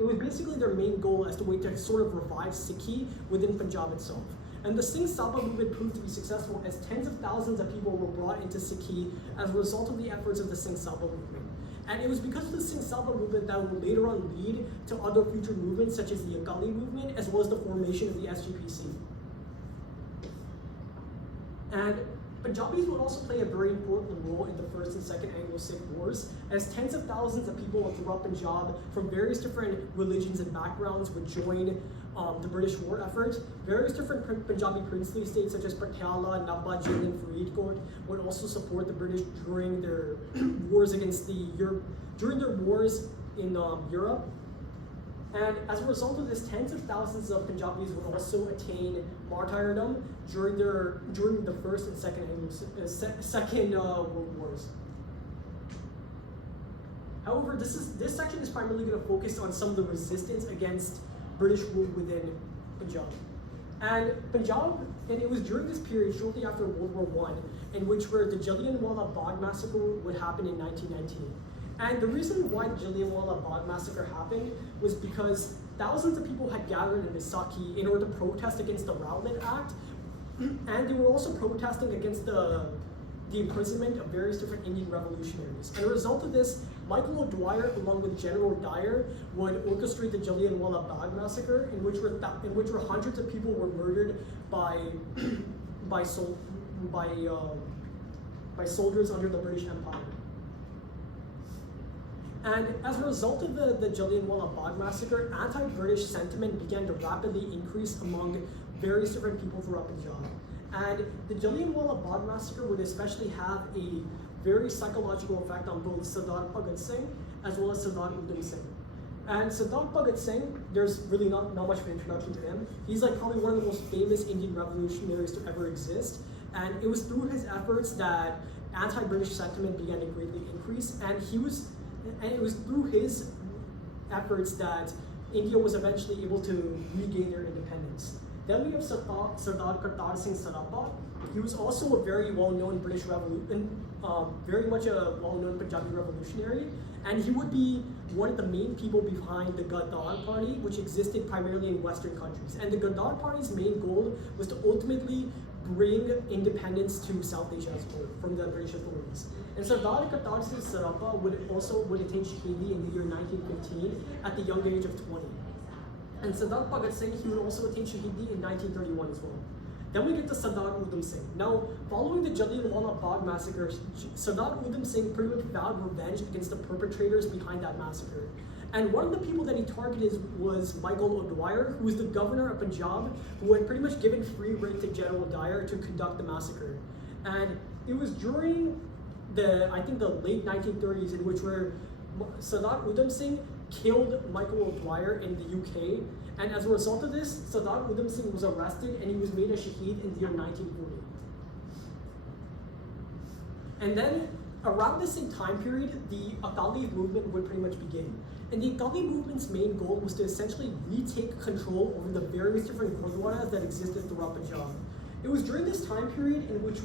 it was basically their main goal as the way to sort of revive Sikhi within Punjab itself. And the Singh Sabha movement proved to be successful as tens of thousands of people were brought into Sikhi as a result of the efforts of the Singh Sabha movement. And it was because of the Singh Sabha movement that would later on lead to other future movements such as the Akali movement, as well as the formation of the SGPC. And Punjabis would also play a very important role in the First and Second Anglo-Sikh Wars, as tens of thousands of people throughout Punjab from various different religions and backgrounds would join the British war effort. Various different Punjabi princely states such as Patiala, Nabba, Jind, and Faridkot would also support the British during their wars against during their wars in Europe. And as a result of this, tens of thousands of Punjabis would also attain martyrdom during the First and Second World Wars. However, this section is primarily going to focus on some of the resistance against British rule within Punjab. And it was during this period, shortly after World War I, in which the Jallianwala Bagh massacre would happen in 1919. And the reason why the Jallianwala Bagh massacre happened was because thousands of people had gathered in Vaisakhi in order to protest against the Rowlatt Act, and they were also protesting against the imprisonment of various different Indian revolutionaries. And as a result of this, Michael O'Dwyer, along with General Dyer, would orchestrate the Jallianwala Bagh massacre, in which hundreds of people were murdered by soldiers under the British Empire. And as a result of the Jallianwala Bagh massacre, anti-British sentiment began to rapidly increase among various different people throughout Punjab. And the Jallianwala Bagh massacre would especially have a very psychological effect on both Sardar Bhagat Singh as well as Sardar Udham Singh. And Sardar Bhagat Singh, there's really not much of an introduction to him. He's like probably one of the most famous Indian revolutionaries to ever exist. And it was through his efforts that anti-British sentiment began to greatly increase. And it was through his efforts that India was eventually able to regain their independence. Then we have Sardar Kartar Singh Sarabha. He was also a very well-known very much a well-known Punjabi revolutionary, and he would be one of the main people behind the Gaddar Party, which existed primarily in Western countries. And the Gaddar Party's main goal was to ultimately bring independence to South Asia as well from the British authorities. And Sardar Kartar Singh Sarabha would attain Shahidi in the year 1915 at the young age of 20. And Sardar Bhagat Singh, he would also attain Shahidi in 1931 as well. Then we get to Sardar Udham Singh. Now, following the Jallianwala Bagh massacre, Sardar Udham Singh pretty much vowed revenge against the perpetrators behind that massacre. And one of the people that he targeted was Michael O'Dwyer, who was the governor of Punjab, who had pretty much given free rein to General Dyer to conduct the massacre. And it was during the late 1930s in which Sardar Udham Singh killed Michael O'Dwyer in the UK, and as a result of this, Sardar Udham Singh was arrested and he was made a Shaheed in the year 1940. And then, around the same time period, the Akali movement would pretty much begin. And the Akali movement's main goal was to essentially retake control over the various different gurdwaras that existed throughout Punjab. It was during this time period in which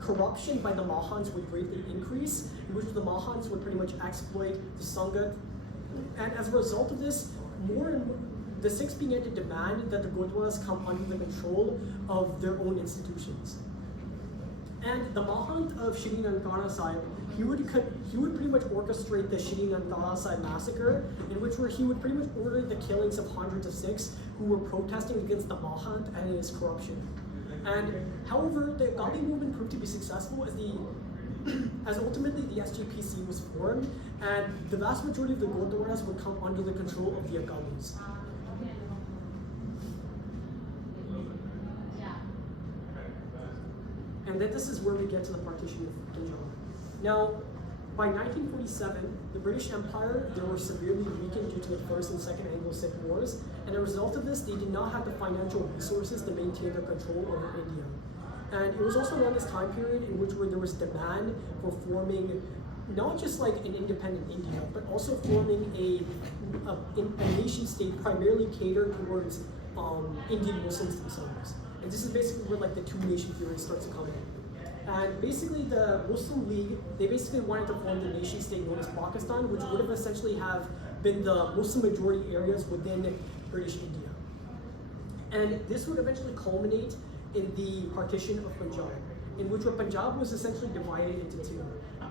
corruption by the Mahants would greatly increase, in which the Mahants would pretty much exploit the Sangat. And as a result of this, the Sikhs began to demand that the Gurdwaras come under the control of their own institutions. And the Mahant of Shri Nankana Sahib, he would pretty much orchestrate the Shri Nankana Sahib massacre, in which he would pretty much order the killings of hundreds of Sikhs who were protesting against the Mahant and his corruption. And however, the Akali movement proved to be successful as ultimately the SGPC was formed, and the vast majority of the Gurdwaras would come under the control of the Akalis. And then this is where we get to the partition of Punjab. Now, by 1947, the British Empire, they were severely weakened due to the First and Second Anglo-Sikh Wars, and as a result of this, they did not have the financial resources to maintain their control over India. And it was also around this time period in which there was demand for forming not just like an independent India, but also forming a nation state primarily catered towards Indian Muslims themselves. And this is basically where like the two nation theory starts to come in. And basically the Muslim League, they basically wanted to form the nation state known as Pakistan, which would have essentially have been the Muslim majority areas within British India. And this would eventually culminate in the partition of Punjab, in which Punjab was essentially divided into two.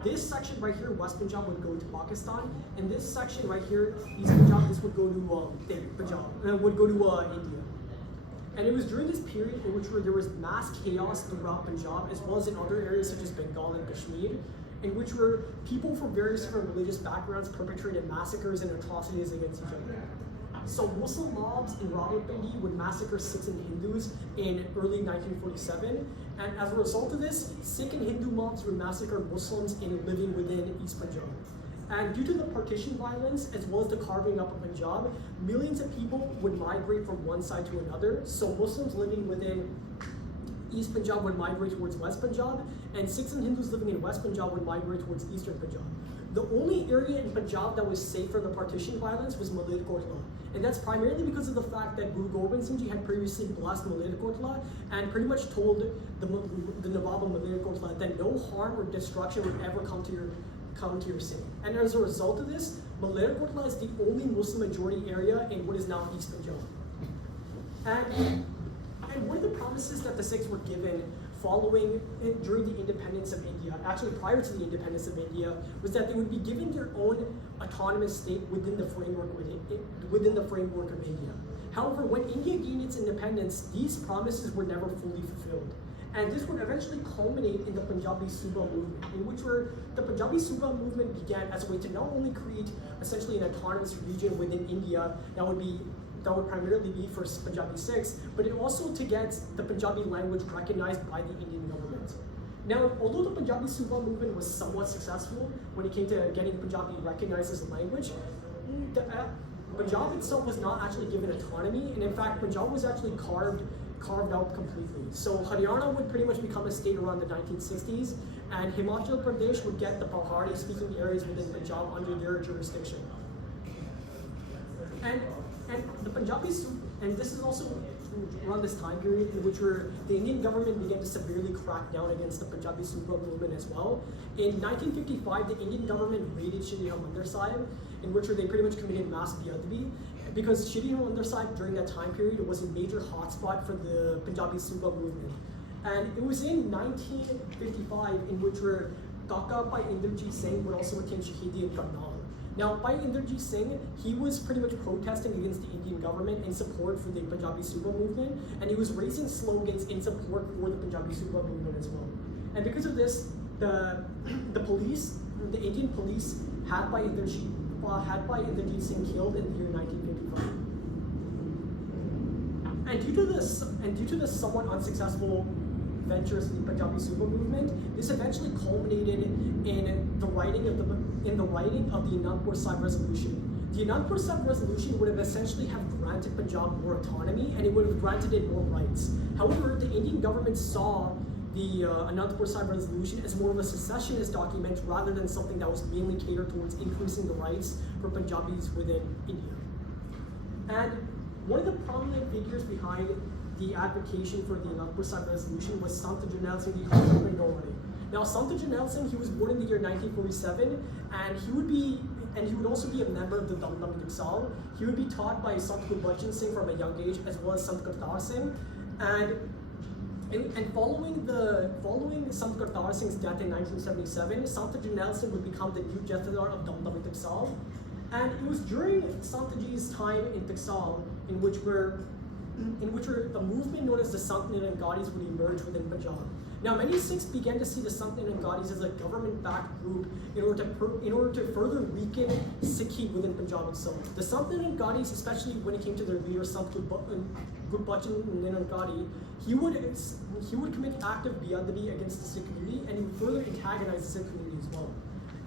This section right here, West Punjab, would go to Pakistan, and this section right here, East Punjab, this would go to Punjab, would go to India. And it was during this period in which there was mass chaos throughout Punjab, as well as in other areas such as Bengal and Kashmir, in which were people from various different religious backgrounds perpetrated massacres and atrocities against each other. So Muslim mobs in Rawalpindi would massacre Sikhs and Hindus in early 1947, and as a result of this, Sikh and Hindu mobs would massacre Muslims living within East Punjab. And due to the partition violence, as well as the carving up of Punjab, millions of people would migrate from one side to another. So Muslims living within East Punjab would migrate towards West Punjab, and Sikhs and Hindus living in West Punjab would migrate towards Eastern Punjab. The only area in Punjab that was safe from the partition violence was Malerkotla. And that's primarily because of the fact that Guru Gobind Singh Ji had previously blessed Malerkotla and pretty much told the Nawab of Malerkotla that no harm or destruction would ever come to your city. And as a result of this, Malerkotla is the only Muslim majority area in what is now East Punjab. And one of the promises that the Sikhs were given during the independence of India, actually prior to the independence of India, was that they would be given their own autonomous state within the framework of India. However, when India gained its independence, these promises were never fully fulfilled. And this would eventually culminate in the Punjabi Suba movement, in which the Punjabi Suba movement began as a way to not only create essentially an autonomous region within India that would primarily be for Punjabi Sikhs, but it also to get the Punjabi language recognized by the Indian government. Now, although the Punjabi Suba movement was somewhat successful when it came to getting Punjabi recognized as a language, Punjab itself was not actually given autonomy, and in fact, Punjab was actually carved out completely. So Haryana would pretty much become a state around the 1960s, and Himachal Pradesh would get the Pahari-speaking areas within Punjab under their jurisdiction. And the Punjabis, and this is also around this time period in which the Indian government began to severely crack down against the Punjabi Suba movement as well. In 1955, the Indian government raided Shri Harmandir Sahib, in which they pretty much committed mass beadbi, because Shri Harmandir Sahib during that time period was a major hotspot for the Punjabi Suba movement. And it was in 1955 in which Kaka Bhai Inderjit Singh would also attain Shahidi at Karna. Now, Bhai Inderjit Singh, he was pretty much protesting against the Indian government in support for the Punjabi Suba movement, and he was raising slogans in support for the Punjabi Suba movement as well. And because of this, the Indian police had Bhai Inderjit Singh killed in the year 1955. And due to this somewhat unsuccessful ventures in the Punjabi Suba movement, this eventually culminated in the writing of the Anandpur Sahib Resolution. The Anandpur Sahib Resolution would have essentially have granted Punjab more autonomy, and it would have granted it more rights. However, the Indian government saw the Anandpur Sahib Resolution as more of a secessionist document rather than something that was mainly catered towards increasing the rights for Punjabis within India. And one of the prominent figures behind the advocation for the Anandpur Sahib Resolution was Sant Jarnail Singh Ji. Now, Sant Jarnail Singh, he was born in the year 1947, and he would also be a member of the Damdami Taksal. He would be taught by Sant Gurbachan Singh from a young age, as well as Sant Kartar Singh. And following Sant Kartar Singh's death in 1977, Sant Jarnail Singh would become the new Jethedar of Damdami Taksal. And it was during Sant Ji's time in Taksal in which a movement known as the Sant Nirangadis would emerge within Punjab. Now, many Sikhs began to see the Sant Nirangadis as a government-backed group in order to further weaken Sikhi within Punjab itself. The Sant Nirangadis, especially when it came to their leader, Sant Gurbachan Nirangadi, he would commit active beadbi against the Sikh community, and he would further antagonize the Sikh community as well.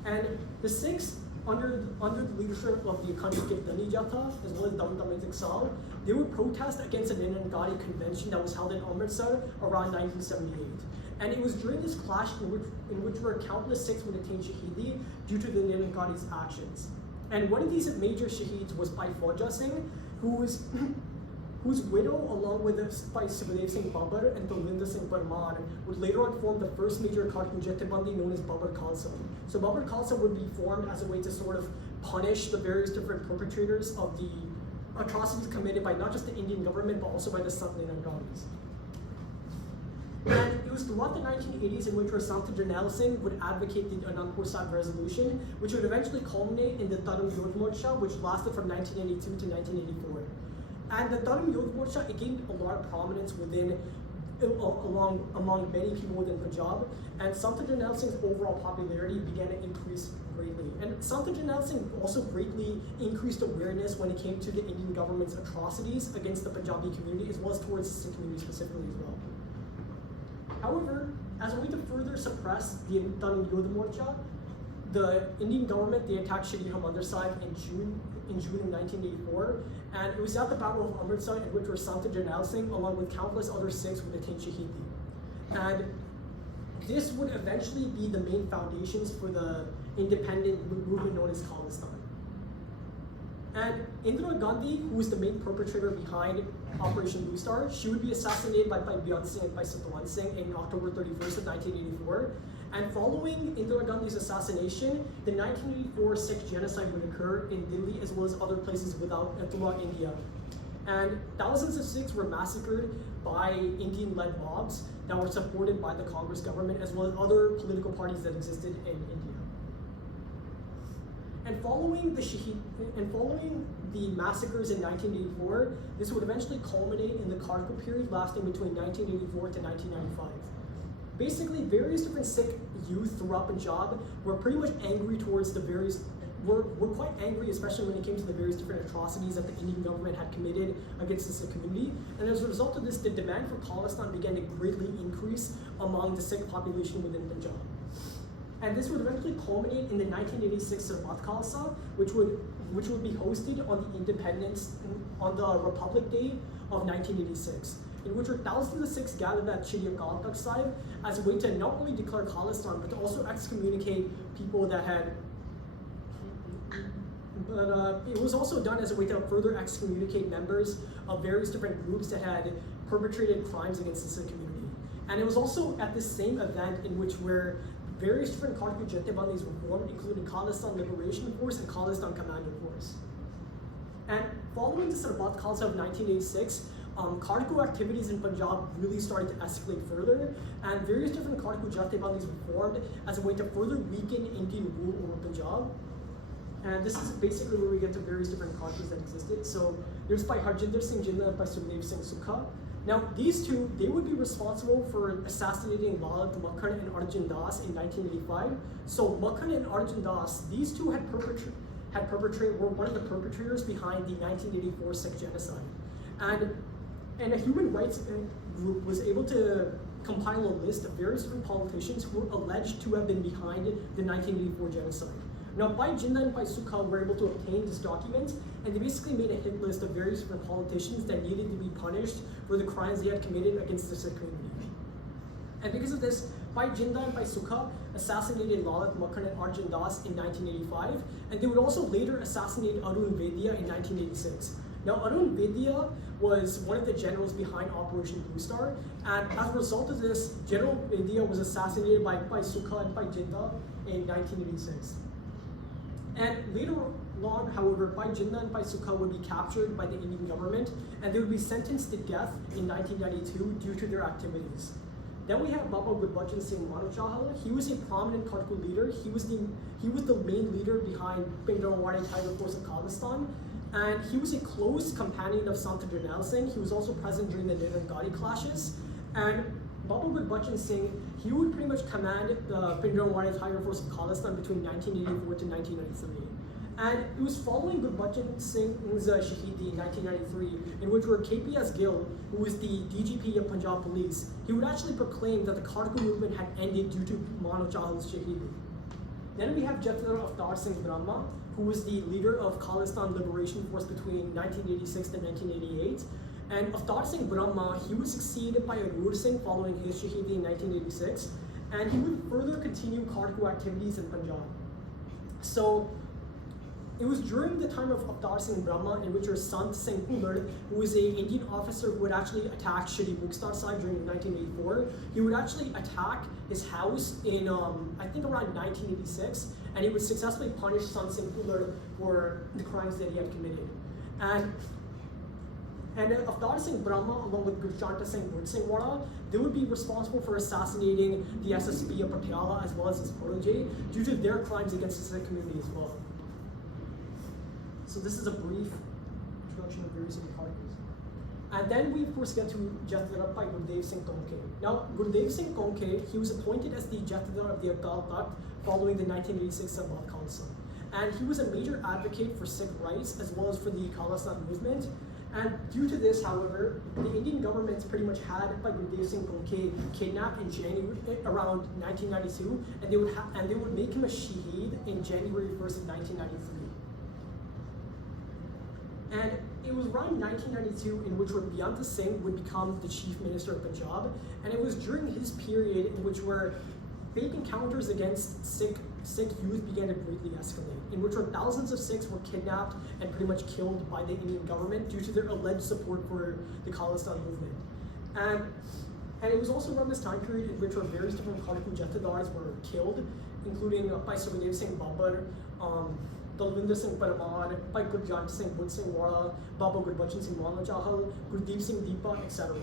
And the Sikhs under the leadership of the Akhand Sikh Dani Jatha, as well as Dam Iqbal, they would protest against an Nirangari convention that was held in Amritsar around 1978. And it was during this clash in which were countless Sikhs would attain Shahidi due to the Nirangari's actions. And one of these major Shaheeds was Bhai Fauja Singh, whose widow, along with Bhai Sukhdev Singh Babur and Talvinder Singh Parmar, would later on form the first major Khartoum Jathebandi known as Babur Khalsa. So Babur Khalsa would be formed as a way to sort of punish the various different perpetrators of the atrocities committed by not just the Indian government, but also by the Sant Nirangaris. And it was throughout the 1980s in which Sant Jarnail Singh would advocate the Anandpur Sahib resolution, which would eventually culminate in the Dharam Yodh Morcha, which lasted from 1982 to 1984. And the Dharam Yodh Morcha, it gained a lot of prominence among many people within Punjab, and Sant Jarnail Singh's overall popularity began to increase greatly. And Sant Jarnail Singh also greatly increased awareness when it came to the Indian government's atrocities against the Punjabi community, as well as towards the Sikh community specifically as well. However, as a way to further suppress the Dharam Yodh Morcha, the Indian government, they attacked Shri Harmandir Sahib in June of 1984, and it was at the Battle of Amritsar in which Sant Jarnail Singh, along with countless other Sikhs, would attain Shahidi. And this would eventually be the main foundations for the independent movement known as Khalistan. And Indira Gandhi, who was the main perpetrator behind Operation Blue Star, she would be assassinated by Beyonce Singh and by Satwan Singh in October 31st of 1984. And following Indira Gandhi's assassination, the 1984 Sikh genocide would occur in Delhi as well as other places throughout India. And thousands of Sikhs were massacred by Indian-led mobs that were supported by the Congress government as well as other political parties that existed in India. And following the massacres in 1984, this would eventually culminate in the Kharkul period lasting between 1984 to 1995. Basically, various different Sikh youth throughout Punjab were pretty much angry towards were quite angry, especially when it came to the various different atrocities that the Indian government had committed against the Sikh community. And as a result of this, the demand for Khalistan began to greatly increase among the Sikh population within Punjab. And this would eventually culminate in the 1986 Sarbat Khalsa, which would be hosted on the Republic Day of 1986, in which thousands of Sikhs gathered at Shri Akal Takht Sahib as a way to not only declare Khalistan, but to also excommunicate people that had. But it was also done as a way to further excommunicate members of various different groups that had perpetrated crimes against the Sikh community. And it was also at this same event in which various different Kharkul Jathebandis were formed, including Khalistan Liberation Force and Khalistan Commando Force. And following the Sarbat Khalsa of 1986, Kharkul activities in Punjab really started to escalate further, and various different Kharkul Jathebandis were formed as a way to further weaken Indian rule over Punjab. And this is basically where we get to various different Kharkuls that existed. So there's by Harjinder Singh Jinnah and by Sukhdev Singh Sukha. Now, these two, they would be responsible for assassinating Lalat Makhan and Arjun Das in 1985. So Makhan and Arjun Das, these two were one of the perpetrators behind the 1984 Sikh genocide. And a human rights group was able to compile a list of various different politicians who were alleged to have been behind the 1984 genocide. Now, Bhai Jinnah and Bhai Sukha were able to obtain this document, and they basically made a hit list of various different politicians that needed to be punished for the crimes they had committed against the Sikh community. And because of this, Bhai Jinnah and Bhai Sukha assassinated Lalat Makhan and Arjun Das in 1985, and they would also later assassinate Arun Vaidya in 1986. Now, Arun Vaidya was one of the generals behind Operation Blue Star, and as a result of this, General Vaidya was assassinated by Sukha and Bhai Jinnah in 1986. And later on, however, Bhai Jinnah and Bhai Sukha would be captured by the Indian government, and they would be sentenced to death in 1992 due to their activities. Then we have Baba Gurbachan Singh Manu Chahal. He was a prominent Kharkul leader. He was the main leader behind Pindrawadi Tiger Force of Khalistan, and he was a close companion of Sant Jarnail Singh. He was also present during the Nirangari clashes, and Baba Gurbachan Singh, he would pretty much command the Pindrawadi Tiger Force of Khalistan between 1984 to 1993. And it was following Gurbachan Singh's Shahidi in 1993, in which were KPS Gill, who was the DGP of Punjab Police, he would actually proclaim that the Kharkul movement had ended due to Manu Chahal's Shahidi. Then we have Jethro Avtar Singh Brahma, who was the leader of Khalistan Liberation Force between 1986 to 1988. And Avtar Singh Brahma, he was succeeded by Arur Singh following his Shahidi in 1986, and he would further continue Kharku activities in Punjab. So it was during the time of Avtar Singh Brahma in which her son Singh Pullard, who was an Indian officer who had actually attacked Shri Mukhtar Sahib during 1984, he would actually attack his house in I think around 1986, and he would successfully punish son Singh Pullard for the crimes that he had committed. And Avtar Singh Brahma, along with Gurchanta Singh Wada, they would be responsible for assassinating the SSP of Patiala as well as his protege due to their crimes against the Sikh community as well. So this is a brief introduction of various Sikh parties. And then we of course get to Jethedar by Gurdev Singh Konke. Now, Gurdev Singh Konke, he was appointed as the Jethedar of the Akal Takht following the 1986 Samad Khalsa. And he was a major advocate for Sikh rights as well as for the Khalistan movement. And due to this, however, the Indian government pretty much had Gurdev Singh Konke kidnapped in January around 1992, and they would make him a shaheed in January 1st of 1993. And it was around 1992 in which Beyanta Singh would become the chief minister of Punjab, and it was during his period in which fake encounters against Sikh youth began to greatly escalate, in which thousands of Sikhs were kidnapped and pretty much killed by the Indian government due to their alleged support for the Khalistan movement. And it was also around this time period in which various different Kharku Jethedars were killed, including by Sukhdev Singh Babbar, Dalvinder Singh Paramar, by Gurjant Singh Bud Singh Wada, Baba Gurbachan Singh Mawla Chahal, Gurdeep Singh Deepa, etc.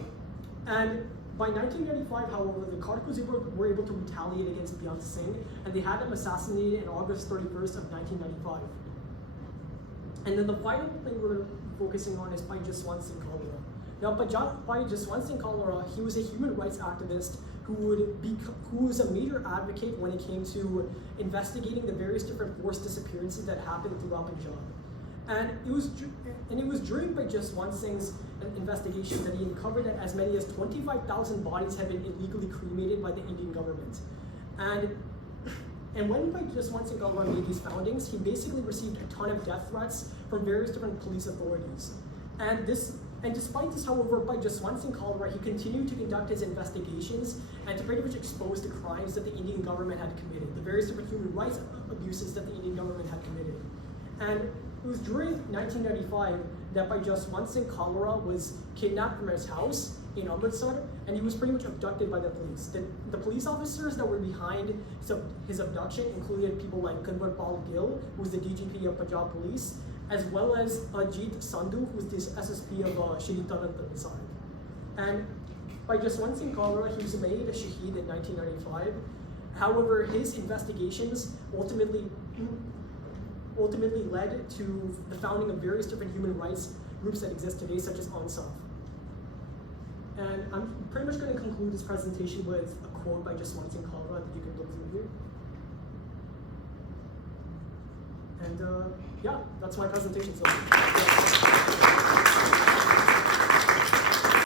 And by 1995, however, the Kharkus were able to retaliate against Beyanta Singh, and they had him assassinated on August 31st of 1995. And then the final thing we're focusing on is by Jaswant Singh Kalra. Now, by Jaswant Singh Kalra, he was a human rights activist who was a major advocate when it came to investigating the various different forced disappearances that happened throughout Punjab. And it was during by Jaswant Singh's investigation that he uncovered that as many as 25,000 bodies had been illegally cremated by the Indian government. And when by Jaswant Singh Kalra made these foundings, he basically received a ton of death threats from various different police authorities. And despite this, however, by Jaswant Singh Kalra, he continued to conduct his investigations and to pretty much expose the crimes that the Indian government had committed, the various different human rights abuses that the Indian government had committed. And it was during 1995 that by Jaswant Singh Kalra was kidnapped from his house in Amritsar, and he was pretty much abducted by the police. The police officers that were behind his abduction included people like Kanwar Pal Gill, who was the DGP of Punjab Police, as well as Ajit Sandhu, who was the SSP of Shri Tarantan Sahib. And by Jaswant Singh Kalra, he was made a shaheed in 1995. However, his investigations ultimately led to the founding of various different human rights groups that exist today, such as ANSAF. And I'm pretty much going to conclude this presentation with a quote by Jaswant Singh Kalra that you can look through here. And yeah, that's my presentation. So.